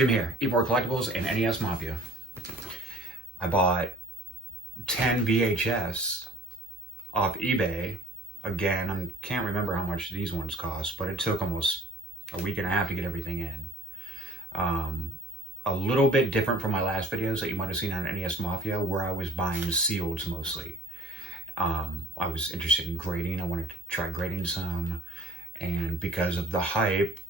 Jim here, Eat More Collectibles and NES Mafia. I bought 10 VHS off eBay. Again, I can't remember how much these ones cost, but it took almost a week and a half to get everything in. A little bit different from my last videos that you might have seen on NES Mafia, where I was buying sealeds mostly. I was interested in grading. I wanted to try grading some, and because of the hype,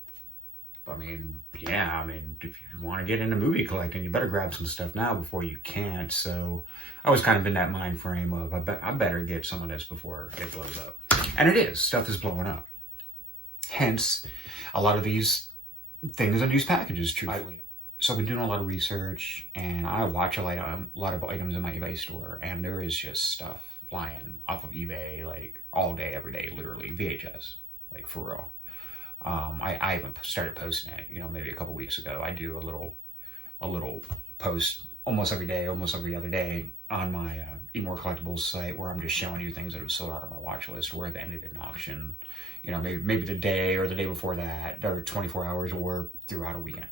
if you want to get into movie collecting, you better grab some stuff now before you can't. So I was kind of in that mind frame of, I better get some of this before it blows up. And it is. Stuff is blowing up. Hence, a lot of these things in these packages, truthfully. So I've been doing a lot of research, and I watch a lot of items in my eBay store, and there is just stuff flying off of eBay, like, all day, every day, literally. VHS, like, for real. I even started posting it, maybe a couple weeks ago. I do a little post almost every day, almost every other day on my Eat More Collectibles site, where I'm just showing you things that have sold out of my watch list, where they ended an auction, maybe the day or the day before that, or 24 hours, or throughout a weekend.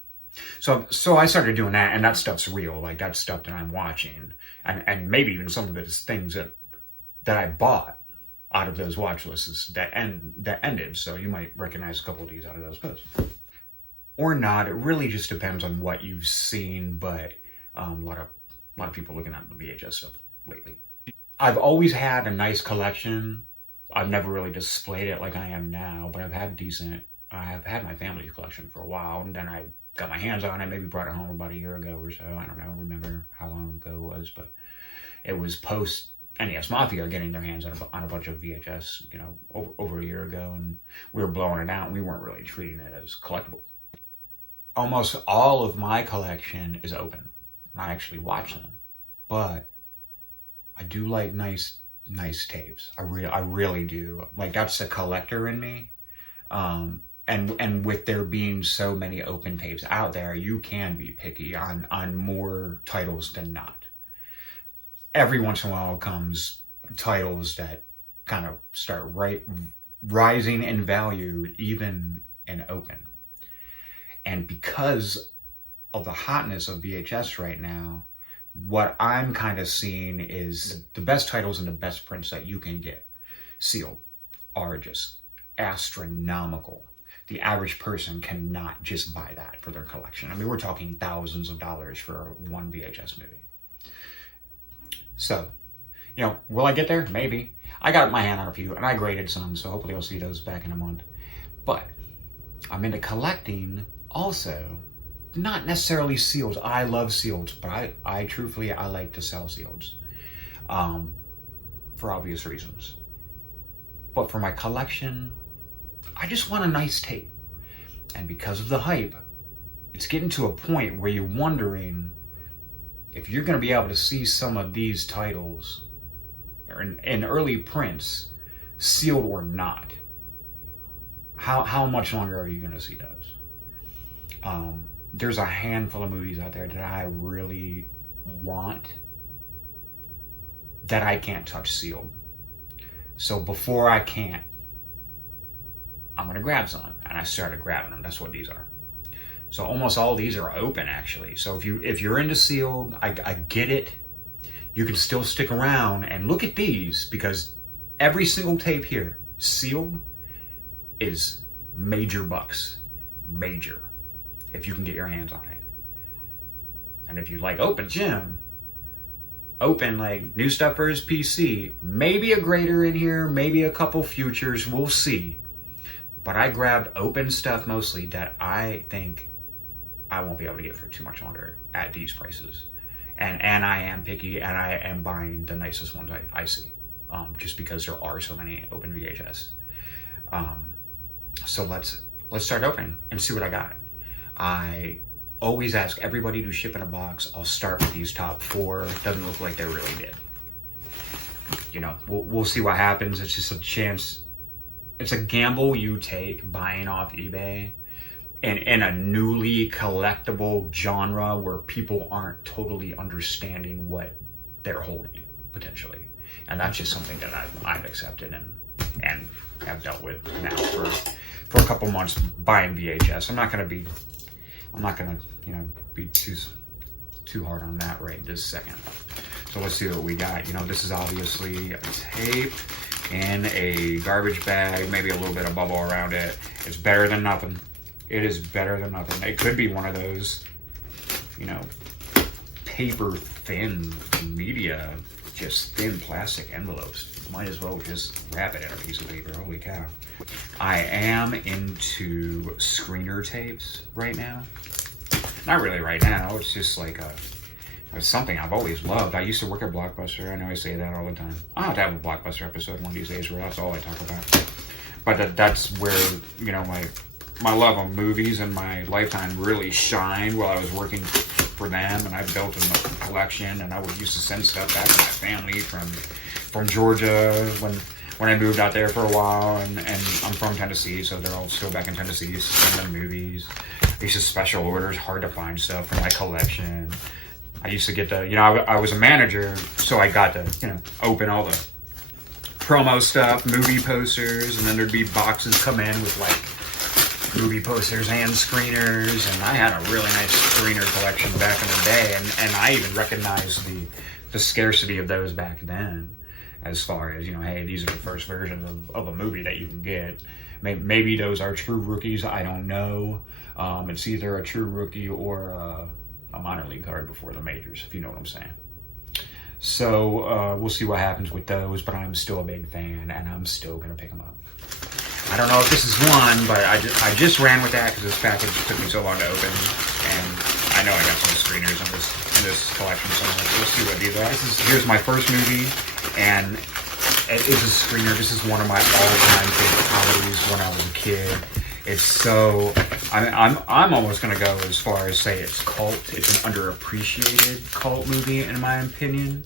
So I started doing that, and that stuff's real. Like, that's stuff that I'm watching, and maybe even some of it is things that I bought out of those watch lists that ended. So you might recognize a couple of these out of those posts. Or not. It really just depends on what you've seen, but a lot of people looking at the VHS stuff lately. I've always had a nice collection. I've never really displayed it like I am now, but I have had my family's collection for a while, and then I got my hands on it, maybe brought it home about a year ago or so. I don't remember how long ago it was, but it was post NES Mafia getting their hands on a bunch of VHS, over a year ago, and we were blowing it out, and we weren't really treating it as collectible. Almost all of my collection is open. I actually watch them, but I do like nice tapes. I really do. Like, that's the collector in me. And with there being so many open tapes out there, you can be picky on more titles than not. Every once in a while comes titles that kind of start rising in value, even in open. And because of the hotness of VHS right now, what I'm kind of seeing is the best titles and the best prints that you can get sealed are just astronomical. The average person cannot just buy that for their collection. We're talking thousands of dollars for one VHS movie. So, will I get there? Maybe. I got my hand on a few, and I graded some, so hopefully I'll see those back in a month. But I'm into collecting also, not necessarily seals. I love seals, but I truthfully like to sell seals, for obvious reasons. But for my collection, I just want a nice tape. And because of the hype, it's getting to a point where you're wondering if you're going to be able to see some of these titles in early prints, sealed or not. How much longer are you going to see those? There's a handful of movies out there that I really want that I can't touch sealed. So before I can't, I'm going to grab some. And I started grabbing them. That's what these are. So almost all these are open, actually. So if you're into sealed, I get it. You can still stick around and look at these, because every single tape here, sealed, is major bucks. Major. If you can get your hands on it. And if you like open, Jim, open, like, new stuff for his PC, maybe a grader in here, maybe a couple futures, we'll see. But I grabbed open stuff mostly that I think I won't be able to get for too much longer at these prices. And I am picky, and I am buying the nicest ones I see, just because there are so many open VHS. So let's start opening and see what I got. I always ask everybody to ship in a box. I'll start with these top 4. It doesn't look like they really did. We'll see what happens. It's just a chance. It's a gamble you take buying off eBay and in a newly collectible genre where people aren't totally understanding what they're holding, potentially. And that's just something that I've accepted and have dealt with now for a couple months buying VHS. I'm not going to be I'm not gonna, be too hard on that right this second. So let's see what we got. This is obviously a tape in a garbage bag, maybe a little bit of bubble around it. It's better than nothing. It is better than nothing. It could be one of those, paper thin media, just thin plastic envelopes. Might as well just wrap it in a piece of paper. Holy cow. I am into screener tapes right now. Not really right now. It's just like it's something I've always loved. I used to work at Blockbuster. I know I say that all the time. I'll have to have a Blockbuster episode one of these days where that's all I talk about. But that's where, my love of movies and my lifetime really shined while I was working for them. And I built a collection, and I would used to send stuff back to my family from Georgia when I moved out there for a while. And I'm from Tennessee, so they're all still back in Tennessee. So send them movies. I used to special orders, hard to find stuff for my collection. I used to get to, I was a manager, so I got to, open all the promo stuff, movie posters, and then there'd be boxes come in with movie posters and screeners, and I had a really nice screener collection back in the day, and I even recognized the scarcity of those back then, as far as, hey, these are the first versions of a movie that you can get. Maybe those are true rookies, I don't know. It's either a true rookie or a minor league card before the majors, if you know what I'm saying. So we'll see what happens with those, but I'm still a big fan, and I'm still going to pick them up. I don't know if this is one, but I just ran with that because this package took me so long to open, and I know I got some screeners in this collection, so let's see what these are. Here's my first movie, and it is a screener. This is one of my all-time favorite comedies when I was a kid. It's so, I'm almost going to go as far as say it's cult. It's an underappreciated cult movie, in my opinion.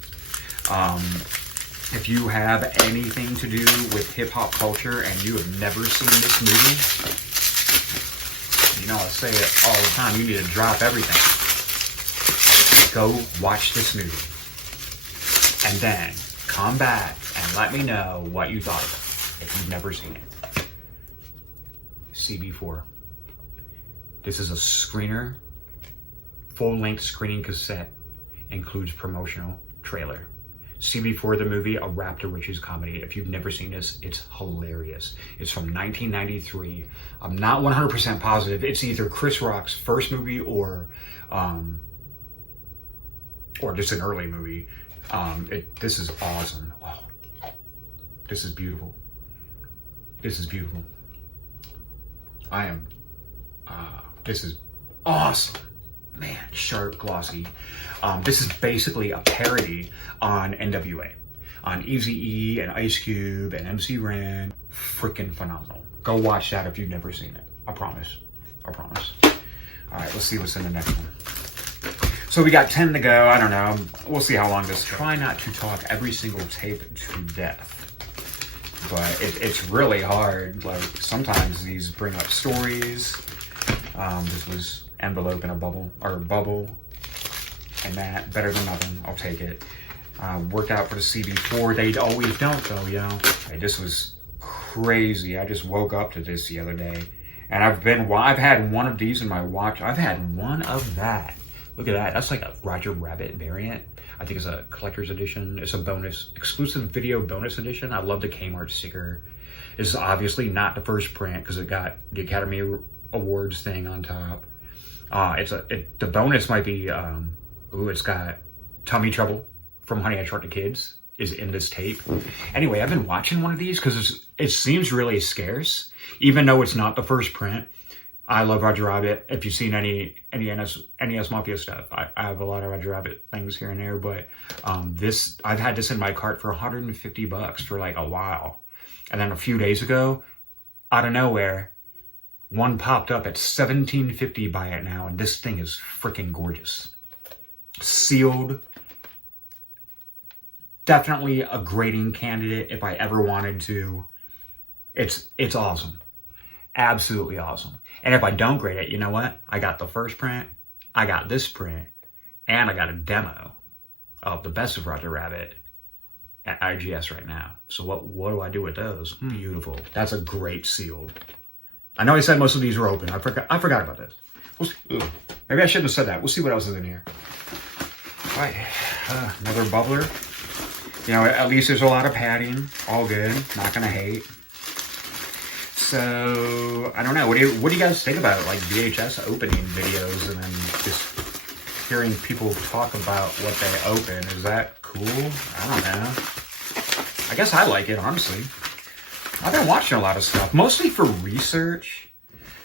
If you have anything to do with hip-hop culture and you have never seen this movie, I say it all the time, you need to drop everything. Go watch this movie. And then come back and let me know what you thought of it if you've never seen it. CB4. This is a screener, full-length screening cassette, includes promotional trailer. CB4 the movie, a rap to riches comedy. If you've never seen this, it's hilarious. It's from 1993. I'm not 100% positive. It's either Chris Rock's first movie or just an early movie. This is awesome. Oh, this is beautiful. This is beautiful. This is awesome. Man, sharp, glossy. This is basically a parody on NWA, on Eazy-E and Ice Cube and MC Ren. Freaking phenomenal. Go watch that if you've never seen it. I promise. I promise. All right, let's see what's in the next one. So we got 10 to go. I don't know. We'll see how long this. Try not to talk every single tape to death. But it's really hard. Like, sometimes these bring up stories. This was envelope in a bubble, and that, better than nothing. I'll take it. Worked out for the CB4. They always don't, though, Hey, this was crazy. I just woke up to this the other day, and I've had one of these in my watch. I've had one of that. Look at that. That's like a Roger Rabbit variant. I think it's a collector's edition. It's a bonus, exclusive video bonus edition. I love the Kmart sticker. This is obviously not the first print because it got the Academy Awards thing on top. The bonus might be, it's got Tummy Trouble from Honey, I Shrunk the Kids is in this tape. Anyway, I've been watching one of these because it seems really scarce, even though it's not the first print. I love Roger Rabbit. If you've seen any NES Mafia stuff, I have a lot of Roger Rabbit things here and there, but I've had this in my cart for $150 for like a while. And then a few days ago, out of nowhere, one popped up at $17.50 buy it now, and this thing is freaking gorgeous. Sealed. Definitely a grading candidate if I ever wanted to. It's awesome. Absolutely awesome. And if I don't grade it, you know what? I got the first print, I got this print, and I got a demo of the best of Roger Rabbit at IGS right now. So what do I do with those? Beautiful. That's a great sealed. I know I said most of these were open. I forgot about this. Maybe I shouldn't have said that. We'll see what else is in here. All right, another bubbler. You know, at least there's a lot of padding. All good. Not gonna hate. So I don't know. What do you guys think about like VHS opening videos and then just hearing people talk about what they open? Is that cool? I don't know. I guess I like it, honestly. I've been watching a lot of stuff, mostly for research.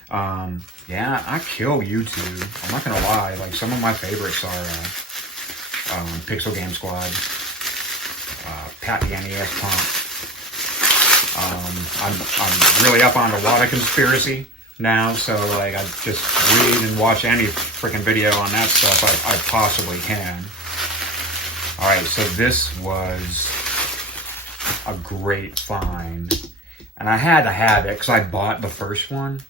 Yeah, I kill YouTube. I'm not gonna lie. Like some of my favorites are Pixel Game Squad, Pat the NES Pump. I'm really up on a lot of conspiracy now, so like I just read and watch any freaking video on that stuff I possibly can. All right, so this was a great find, and I had to have it because I bought the first one,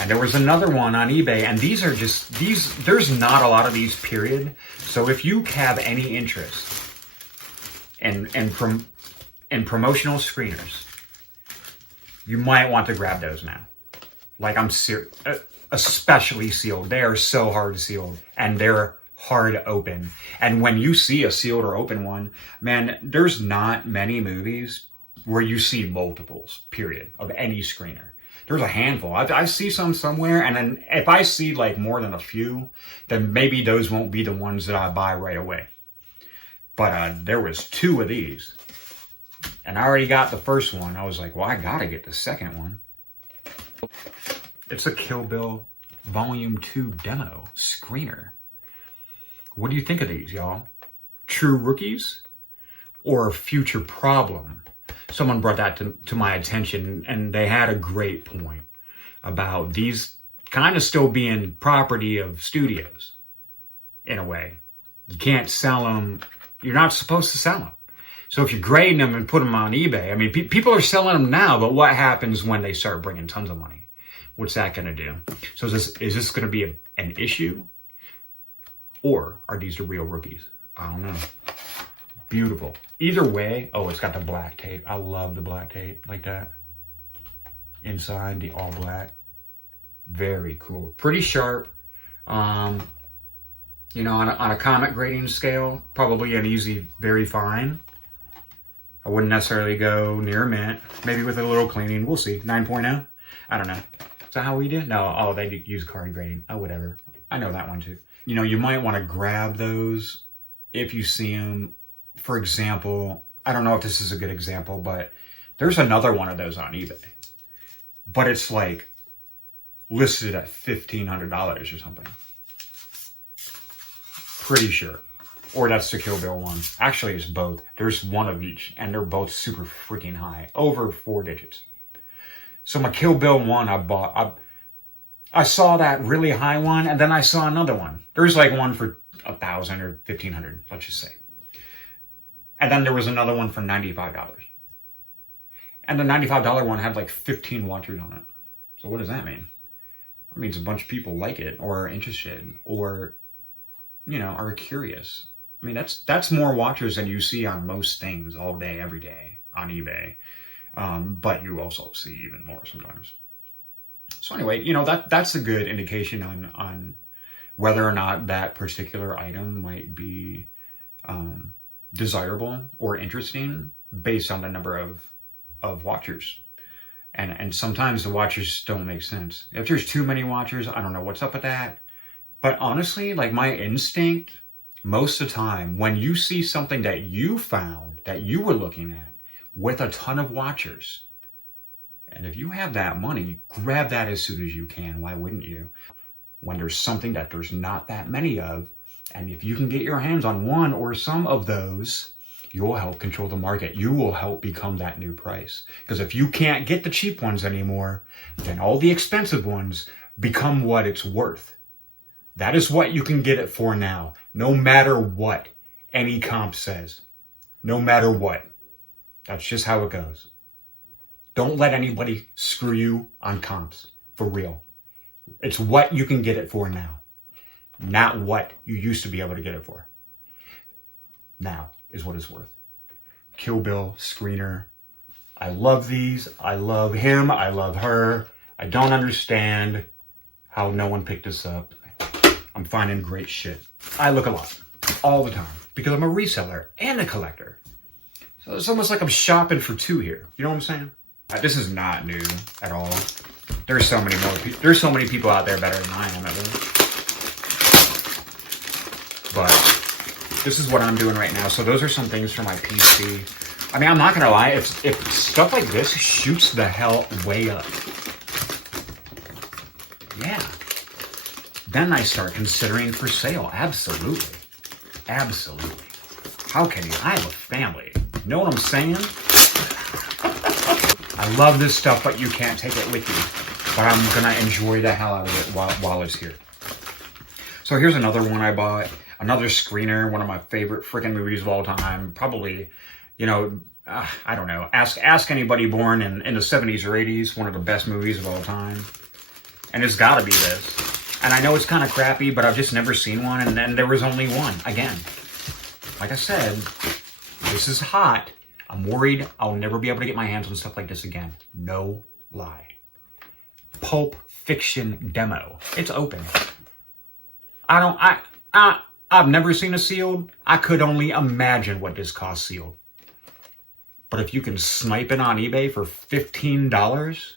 and there was another one on eBay, and these are just there's not a lot of these, period. So if you have any interest in promotional screeners, you might want to grab those now. Like I'm serious, especially sealed. They are so hard sealed, and they're hard to open. And when you see a sealed or open one, man, there's not many movies where you see multiples, period, of any screener. There's a handful. I see some somewhere, and then if I see like more than a few, then maybe those won't be the ones that I buy right away. But there was 2 of these. And I already got the first one. I was like, well, I gotta get the second one. It's a Kill Bill Volume 2 demo screener. What do you think of these, y'all? True rookies or a future problem? Someone brought that to my attention, and they had a great point about these kind of still being property of studios in a way. You can't sell them. You're not supposed to sell them. So if you're grading them and put them on eBay, I mean, people are selling them now, but what happens when they start bringing tons of money? What's that going to do? So is this going to be an issue? Or are these the real rookies? I don't know. Beautiful. Either way, oh, it's got the black tape. I love the black tape like that. Inside, the all black. Very cool. Pretty sharp. You know, on a comic grading scale, probably an easy, very fine. I wouldn't necessarily go near mint. Maybe with a little cleaning. We'll see. 9.0? I don't know. Is that how we do? No. Oh, they use card grading. Oh, whatever. I know that one too. You know, you might want to grab those if you see them. For example, I don't know if this is a good example, but there's another one of those on eBay. But it's like listed at $1,500 or something. Pretty sure. Or that's the Kill Bill one. Actually, it's both. There's one of each, and they're both super freaking high. Over 4 digits. So my Kill Bill one I bought, I saw that really high one, and then I saw another one. There's like one for 1,000 or 1,500, let's just say. And then there was another one for $95. And the $95 one had like 15 watchers on it. So what does that mean? That means a bunch of people like it, or are interested, or, you know, are curious. I mean, that's more watchers than you see on most things all day, every day on eBay. But you also see even more sometimes. So anyway, you know, that's a good indication on whether or not that particular item might be desirable or interesting based on the number of watchers. And sometimes the watchers don't make sense. If there's too many watchers, I don't know what's up with that. But honestly, like my instinct, most of the time, when you see something that you found, that you were looking at, with a ton of watchers, and if you have that money, grab that as soon as you can. Why wouldn't you? When there's something that there's not that many of, and if you can get your hands on one or some of those, you'll help control the market. You will help become that new price. Because if you can't get the cheap ones anymore, then all the expensive ones become what it's worth. That is what you can get it for now, no matter what any comp says. No matter what. That's just how it goes. Don't let anybody screw you on comps, for real. It's what you can get it for now, not what you used to be able to get it for. Now is what it's worth. Kill Bill screener. I love these. I love him. I love her. I don't understand how no one picked this up. I'm finding great shit. I look a lot, all the time, because I'm a reseller and a collector. So it's almost like I'm shopping for two here. You know what I'm saying? This is not new at all. There's so many people out there better than I am at this. But this is what I'm doing right now. So those are some things for my PC. I mean, I'm not gonna lie, if stuff like this shoots the hell way up, yeah, then I start considering for sale. Absolutely. Absolutely. How can you? I have a family. You know what I'm saying? I love this stuff, but you can't take it with you. But I'm gonna enjoy the hell out of it while it's here. So here's another one I bought. Another screener, one of my favorite freaking movies of all time. Probably, you know, I don't know. Ask anybody born in the 70s or 80s, one of the best movies of all time. And it's gotta be this. And I know it's kind of crappy, but I've just never seen one, and then there was only one. Again, like I said, this is hot. I'm worried I'll never be able to get my hands on stuff like this again. No lie. Pulp Fiction demo. It's open. I've never seen a sealed. I could only imagine what this costs sealed. But if you can snipe it on eBay for $15,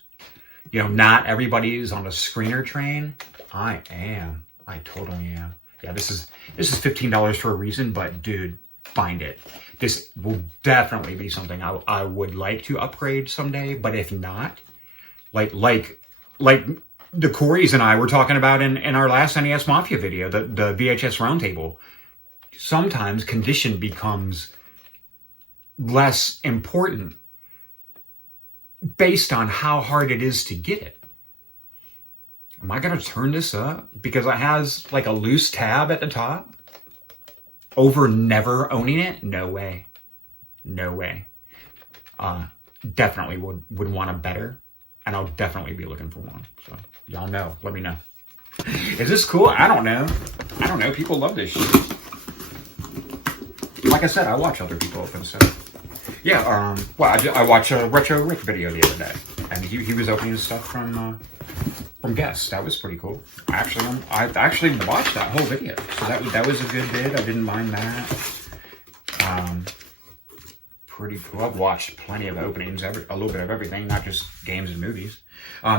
you know, not everybody's on a screener train. I am. I totally am. Yeah, this is $15 for a reason, but dude, find it. This will definitely be something I would like to upgrade someday, but if not, like the Corys and I were talking about in our last NES Mafia video, the VHS roundtable, sometimes condition becomes less important based on how hard it is to get it. Am I going to turn this up because it has like a loose tab at the top over never owning it? No way. No way. Definitely would want a better, and I'll definitely be looking for one. So y'all know, let me know. Is this cool? I don't know. I don't know. People love this shit. Like I said, I watch other people open stuff. Yeah, well, I watched a Retro Rick video the other day, and he was opening stuff from guests. That was pretty cool. I actually watched that whole video, so that was a good bit. I didn't mind that. Pretty cool. I've watched plenty of openings, a little bit of everything, not just games and movies.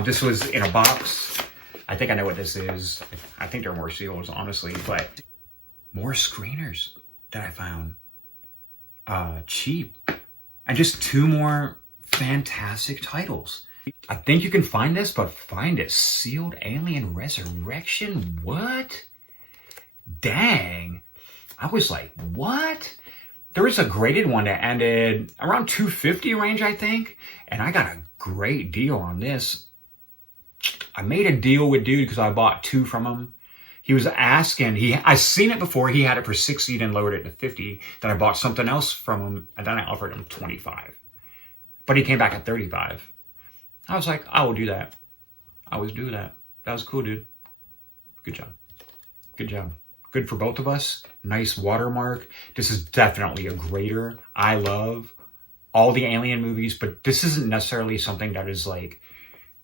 This was in a box. I think I know what this is. I think there are more seals, honestly, but more screeners that I found cheap, and just two more fantastic titles. I think you can find this, but find it. Sealed Alien Resurrection? What? Dang. I was like, what? There was a graded one that ended around $250 range, I think. And I got a great deal on this. I made a deal with dude because I bought two from him. He was asking, I seen it before. He had it for 60, then lowered it to 50. Then I bought something else from him, and then I offered him 25. But he came back at 35. I was like, I will do that. I always do that. That was cool, dude. Good job. Good job. Good for both of us. Nice watermark. This is definitely a grader. I love all the Alien movies, but this isn't necessarily something that is like,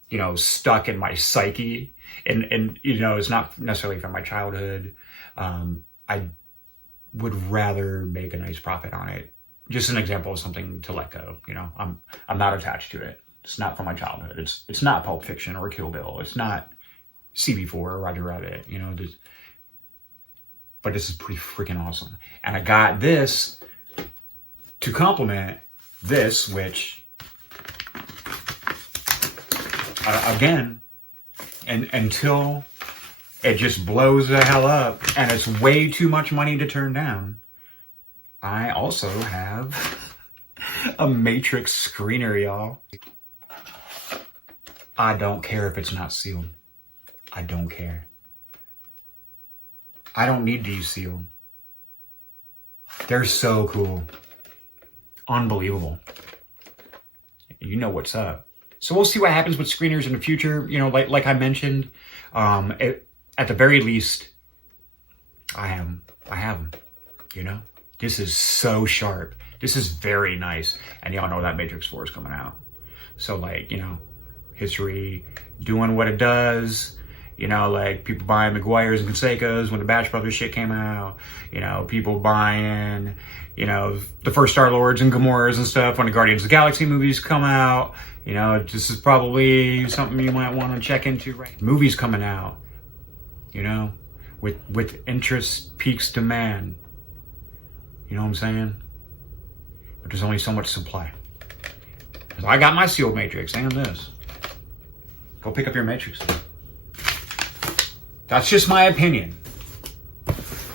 you know, stuck in my psyche. And you know, it's not necessarily from my childhood. I would rather make a nice profit on it. Just an example of something to let go. You know, I'm not attached to it. It's not from my childhood. It's not Pulp Fiction or Kill Bill. It's not CB4 or Roger Rabbit. You know, but this is pretty freaking awesome. And I got this to complement this, which again, and until it just blows the hell up and it's way too much money to turn down, I also have a Matrix screener, y'all. I don't care if it's not sealed. I don't care. I don't need these sealed. They're so cool. Unbelievable. You know what's up. So we'll see what happens with screeners in the future. You know, like I mentioned, at the very least, I have them, you know? This is so sharp. This is very nice. And y'all know that Matrix 4 is coming out. So like, you know, history doing what it does, You know, like people buying McGuire's and Conseco's when the Batch Brothers shit came out. You know, people buying, you know, the first Star-Lords and Gamoras and stuff when the Guardians of the Galaxy movies come out. You know, this is probably something you might want to check into, right? Movies coming out, you know, with interest peaks demand. You know what I'm saying? But there's only so much supply. So I got my sealed Matrix and this. Go pick up your Matrix. That's just my opinion.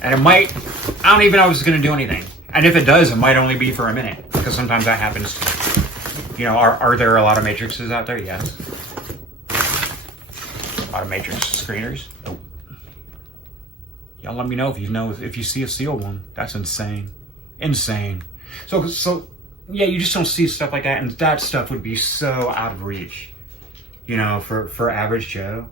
And it might, I don't even know if it's going to do anything. And if it does, it might only be for a minute. Because sometimes that happens too. You know, are there a lot of Matrixes out there? Yes. A lot of Matrix screeners? Nope. Y'all let me know if you see a sealed one. That's insane. Insane. So yeah, you just don't see stuff like that, and that stuff would be so out of reach, you know, for average Joe.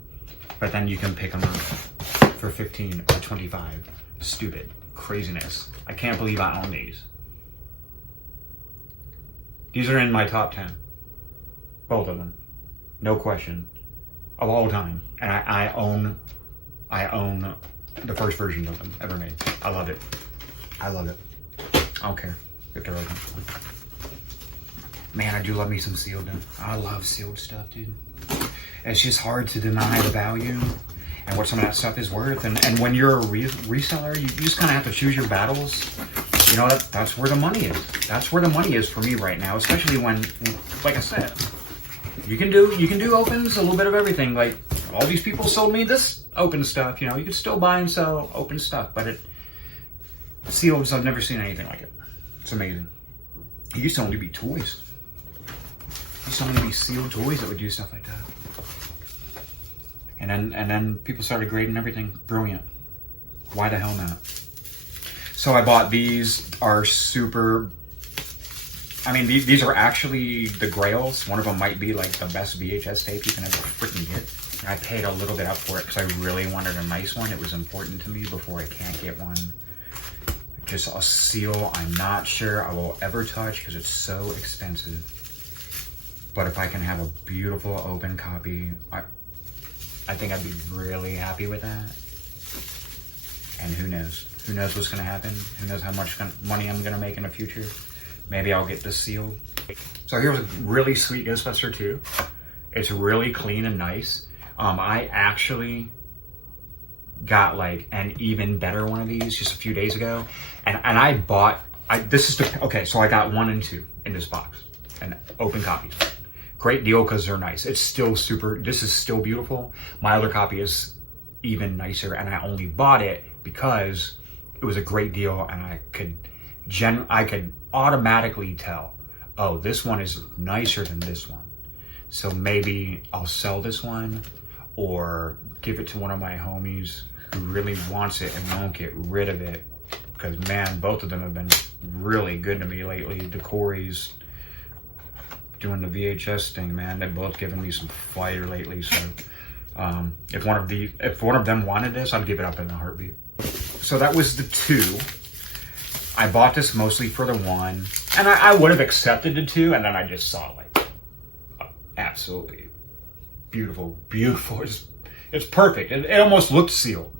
But then you can pick them up for 15 or 25. Stupid craziness. I can't believe I own these. These are in my top 10. Both of them, no question, of all time. And I own the first version of them ever made. I love it. I love it. I don't care if they're open. Man, I do love me some sealed stuff. I love sealed stuff, dude. It's just hard to deny the value and what some of that stuff is worth. And when you're a reseller, you just kind of have to choose your battles. You know, that's where the money is. That's where the money is for me right now, especially when, like I said, you can do opens, a little bit of everything. Like all these people sold me this open stuff. You know, you can still buy and sell open stuff, but sealeds, I've never seen anything like it. It's amazing. It used to only be toys. It used to only be sealed toys that would do stuff like that. And then people started grading everything. Brilliant. Why the hell not? So I bought these. Are super. I mean, these are actually the grails. One of them might be like the best VHS tape you can ever freaking get. I paid a little bit up for it because I really wanted a nice one. It was important to me before I can't get one. Just a seal I'm not sure I will ever touch because it's so expensive. But if I can have a beautiful open copy, I think I'd be really happy with that. And who knows? Who knows what's going to happen? Who knows how much money I'm going to make in the future? Maybe I'll get this sealed. So here's a really sweet Ghostbuster 2. It's really clean and nice. I actually got like an even better one of these just a few days ago. And I bought, okay, so I got 1 and 2 in this box. And open copies. Great deal because they're nice. It's still this is still beautiful. My other copy is even nicer, and I only bought it because it was a great deal, and I could automatically tell, oh, this one is nicer than this one. So maybe I'll sell this one or give it to one of my homies who really wants it and won't get rid of it. Because man, both of them have been really good to me lately. The Corey's doing the VHS thing, man. They've both given me some fire lately. So if one of them wanted this, I'd give it up in a heartbeat. So that was the 2. I bought this mostly for the 1, and I would have accepted the 2, and then I just saw like absolutely beautiful. It's perfect. It almost looked sealed.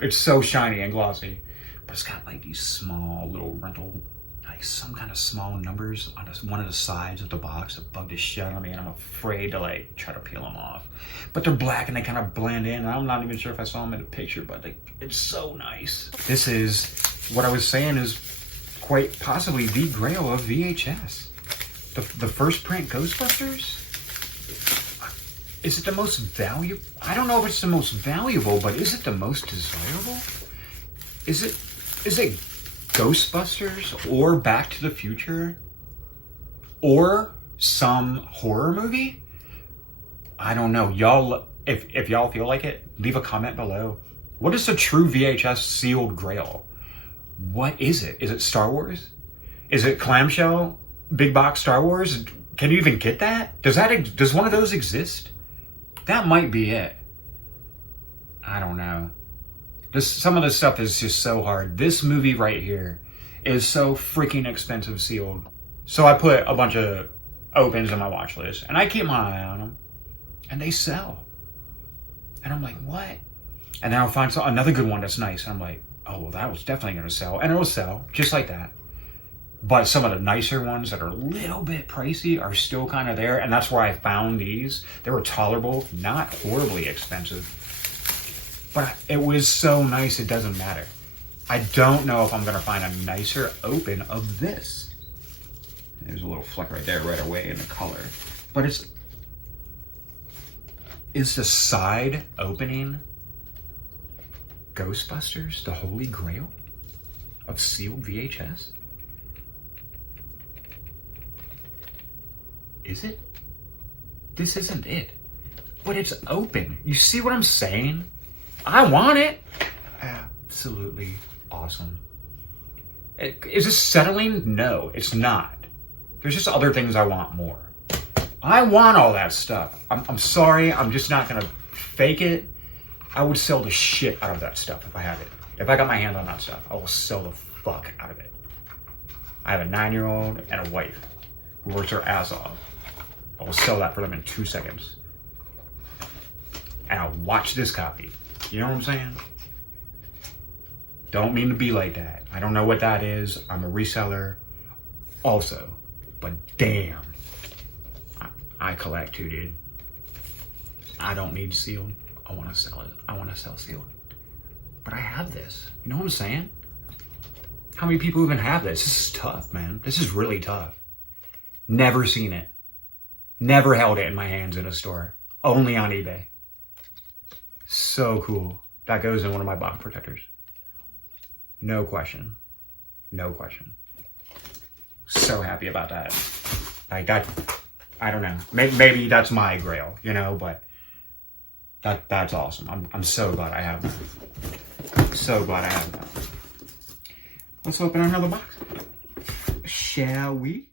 It's so shiny and glossy, but it's got like these small little rental, like some kind of small numbers on one of the sides of the box that bugged the shit out of me, and I'm afraid to like try to peel them off. But they're black and they kind of blend in, and I'm not even sure if I saw them in the picture, but it's so nice. This is, what I was saying is quite possibly the grail of VHS. The first print Ghostbusters? Is it the most valuable? I don't know if it's the most valuable, but is it the most desirable? Is it Ghostbusters or Back to the Future or some horror movie? I don't know. Y'all, if y'all feel like it, leave a comment below. What is the true VHS sealed grail? What is it? Is it Star Wars? Is it clamshell big box Star Wars? Can you even get that? Does one of those exist? That might be it. I don't know. Some of this stuff is just so hard. This movie right here is so freaking expensive sealed. So I put a bunch of opens on my watch list, and I keep my eye on them, and they sell. And I'm like, what? And then I'll find another good one that's nice. And I'm like, oh, well, that was definitely going to sell. And it'll sell, just like that. But some of the nicer ones that are a little bit pricey are still kind of there. And that's where I found these. They were tolerable, not horribly expensive. But it was so nice, it doesn't matter. I don't know if I'm going to find a nicer open of this. There's a little fleck right there right away in the color. But is the side opening Ghostbusters, the Holy Grail of sealed VHS? Is it? This isn't it. But it's open. You see what I'm saying? I want it. Absolutely awesome. Is this settling? No, it's not. There's just other things I want more. I want all that stuff. I'm sorry, I'm just not gonna fake it. I would sell the shit out of that stuff if I had it. If I got my hands on that stuff, I will sell the fuck out of it. I have a 9-year-old and a wife who works her ass off. I will sell that for them in 2 seconds. And I'll watch this copy. You know what I'm saying? Don't mean to be like that. I don't know what that is. I'm a reseller also. But damn, I collect too, dude. I don't need sealed. I want to sell it. I want to sell sealed. But I have this. You know what I'm saying? How many people even have this? This is tough, man. This is really tough. Never seen it. Never held it in my hands in a store. Only on eBay. So cool. That goes in one of my box protectors. No question. No question. So happy about that. Like that, I don't know. Maybe that's my grail, you know, but that's awesome. I'm so glad I have that. So glad I have that. Let's open another box. Shall we?